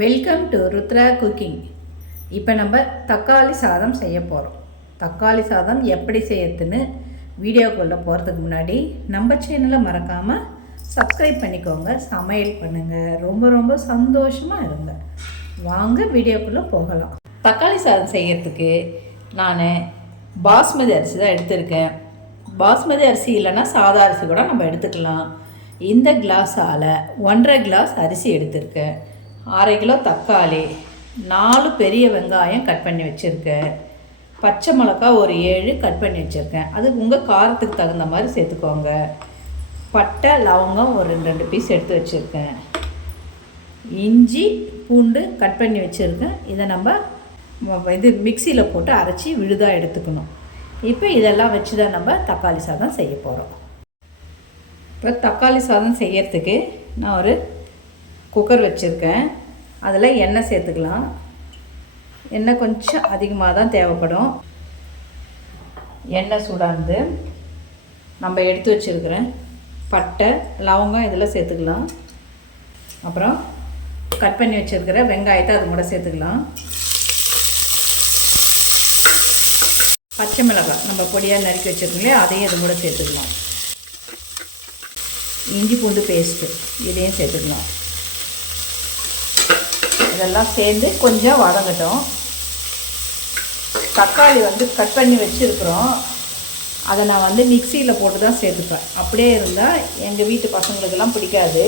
Welcome to Rudra cooking. இப்போ நம்ம தக்காளி சாதம் செய்ய போகிறோம். தக்காளி சாதம் எப்படி செய்யறதுன்னு வீடியோக்குள்ளே போகிறதுக்கு முன்னாடி நம்ம சேனலை மறக்காமல் சப்ஸ்கிரைப் பண்ணிக்கோங்க, சமையல் பண்ணுங்கள், ரொம்ப ரொம்ப சந்தோஷமாக இருங்க. வாங்க வீடியோக்குள்ளே போகலாம். தக்காளி சாதம் செய்கிறதுக்கு நான் பாஸ்மதி அரிசி தான் எடுத்திருக்கேன். பாஸ்மதி அரிசி இல்லைன்னா சாதா அரிசி கூட நம்ம எடுத்துக்கலாம். இந்த கிளாஸால் 1.5 கிளாஸ் அரிசி எடுத்திருக்கேன். 1/2 கிலோ தக்காளி, 4 பெரிய வெங்காயம் கட் பண்ணி வச்சுருக்கேன். பச்சை மிளகா ஒரு 7 கட் பண்ணி வச்சுருக்கேன். அது உங்கள் காரத்துக்கு தகுந்த மாதிரி சேர்த்துக்கோங்க. பட்டை லவங்கம் ஒரு 2 பீஸ் எடுத்து வச்சுருக்கேன். இஞ்சி பூண்டு கட் பண்ணி வச்சுருக்கேன். இதை நம்ம மிக்சியில் போட்டு அரைச்சி விழுதாக எடுத்துக்கணும். இப்போ இதெல்லாம் வச்சு தான் நம்ம தக்காளி சாதம் செய்ய போகிறோம். இப்போ தக்காளி சாதம் செய்யறதுக்கு நான் ஒரு குக்கர் வச்சுருக்கேன். அதில் எண்ணெய் சேர்த்துக்கலாம். எண்ணெய் கொஞ்சம் அதிகமாக தான் தேவைப்படும். எண்ணெய் சூடானது நம்ம எடுத்து வச்சுருக்கிறேன் பட்டை லவங்கம் இதில் சேர்த்துக்கலாம். அப்புறம் கட் பண்ணி வச்சுருக்கிற வெங்காயத்தை அது கூட சேர்த்துக்கலாம். பச்சை மிளகாய் நம்ம பொடியாக நறுக்கி வச்சுருக்கோங்களே அதையும் அது கூட சேர்த்துக்கலாம். இஞ்சி பூண்டு பேஸ்ட்டு இதையும் சேர்த்துக்கலாம். இதெல்லாம் சேர்ந்து கொஞ்சம் வதங்கட்டும். தக்காளி கட் பண்ணி வச்சுருக்குறோம். அதை நான் மிக்சியில் போட்டு தான் சேர்த்துப்பேன். அப்படியே இருந்தால் எங்கள் வீட்டு பசங்களுக்கெல்லாம் பிடிக்காது.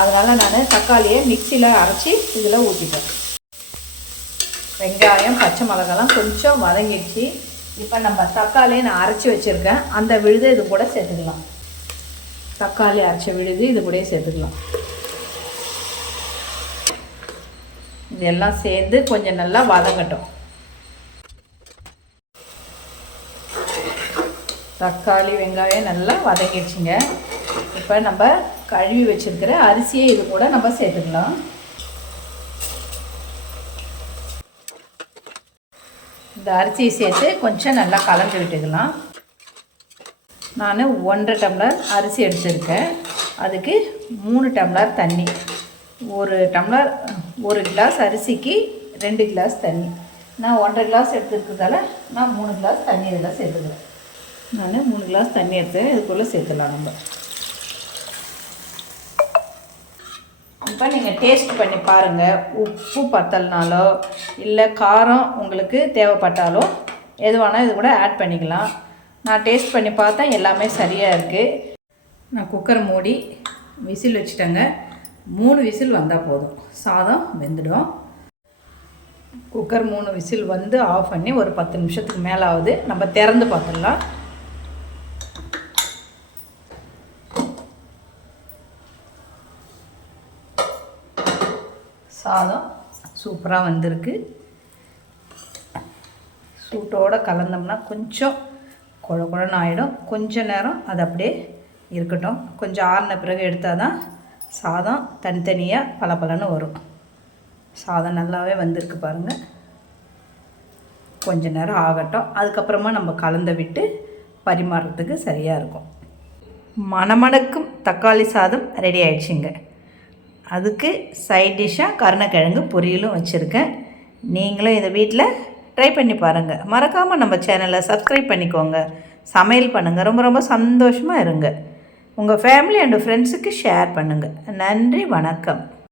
அதனால் நான் தக்காளியை மிக்சியில் அரைச்சி இதில் ஊற்றிப்பேன். வெங்காயம் பச்சை மிளகாலாம் கொஞ்சம் வதங்கிடுச்சு. இப்போ நம்ம தக்காளியை நான் அரைச்சி வச்சுருக்கேன். அந்த விழுதை இது கூட சேர்த்துக்கலாம். தக்காளி அரைச்ச விழுது இது கூட சேர்த்துக்கலாம். இதெல்லாம் சேர்ந்து கொஞ்சம் நல்லா வதங்கட்டும். தக்காளி வெங்காயம் நல்லா வதங்கிடுச்சுங்க. இப்போ நம்ம கழுவி வச்சுருக்கிற அரிசியை இது கூட நம்ம சேர்த்துக்கலாம். இந்த அரிசியை சேர்த்து கொஞ்சம் நல்லா கலந்து விட்டுக்கலாம். நான் 1.5 டம்ளர் அரிசி எடுத்துருக்கேன். அதுக்கு 3 டம்ளர் தண்ணி. 1 கிளாஸ் அரிசிக்கு 2 கிளாஸ் தண்ணி. நான் 1.5 கிளாஸ் எடுத்துருக்கிறதால நான் 3 கிளாஸ் தண்ணி இதில் சேர்த்துக்கிறேன். நான் 3 கிளாஸ் தண்ணி எடுத்து இதுக்குள்ளே சேர்த்துலாம். நம்ம இப்போ நீங்கள் டேஸ்ட் பண்ணி பாருங்கள். உப்பு பத்தலைனாலோ இல்லை காரம் உங்களுக்கு தேவைப்பட்டாலோ எதுவானால் இது கூட ஆட் பண்ணிக்கலாம். நான் டேஸ்ட் பண்ணி பார்த்தேன், எல்லாமே சரியாக இருக்குது. நான் குக்கரை மூடி விசில் வச்சுட்டேங்க. 3 விசில் வந்தால் போதும், சாதம் வெந்துடும். குக்கர் 3 விசில் ஆஃப் பண்ணி ஒரு 10 நிமிஷத்துக்கு மேலே ஆகுது. நம்ம திறந்து பார்த்துடலாம். சாதம் சூப்பராக வந்திருக்கு. சூட்டோடு கலந்தோம்னா கொஞ்சம் குழ குழன்னு ஆகிடும். கொஞ்சம் நேரம் அது அப்படியே இருக்கட்டும். கொஞ்சம் ஆறின பிறகு எடுத்தால் தான் சாதம் தனித்தனியாக பலபலன்னு வரும். சாதம் நல்லாவே வந்திருக்கு பாருங்கள். கொஞ்சம் நேரம் ஆகட்டும். அதுக்கப்புறமா நம்ம கலந்து விட்டு பரிமாறுறதுக்கு சரியாக இருக்கும். மணமணக்கும் தக்காளி சாதம் ரெடி ஆயிடுச்சுங்க. அதுக்கு சைட் டிஷ்ஷாக கருணக்கிழங்கு பொரியலும் வச்சுருக்கேன். நீங்களும் இதை வீட்டில் ட்ரை பண்ணி பாருங்கள். மறக்காமல் நம்ம சேனலை சப்ஸ்கிரைப் பண்ணிக்கோங்க, சமையல் பண்ணுங்கள், ரொம்ப ரொம்ப சந்தோஷமாக இருங்க. உங்கள் ஃபேமிலி அண்டு ஃப்ரெண்ட்ஸுக்கு ஷேர் பண்ணுங்கள். நன்றி, வணக்கம்.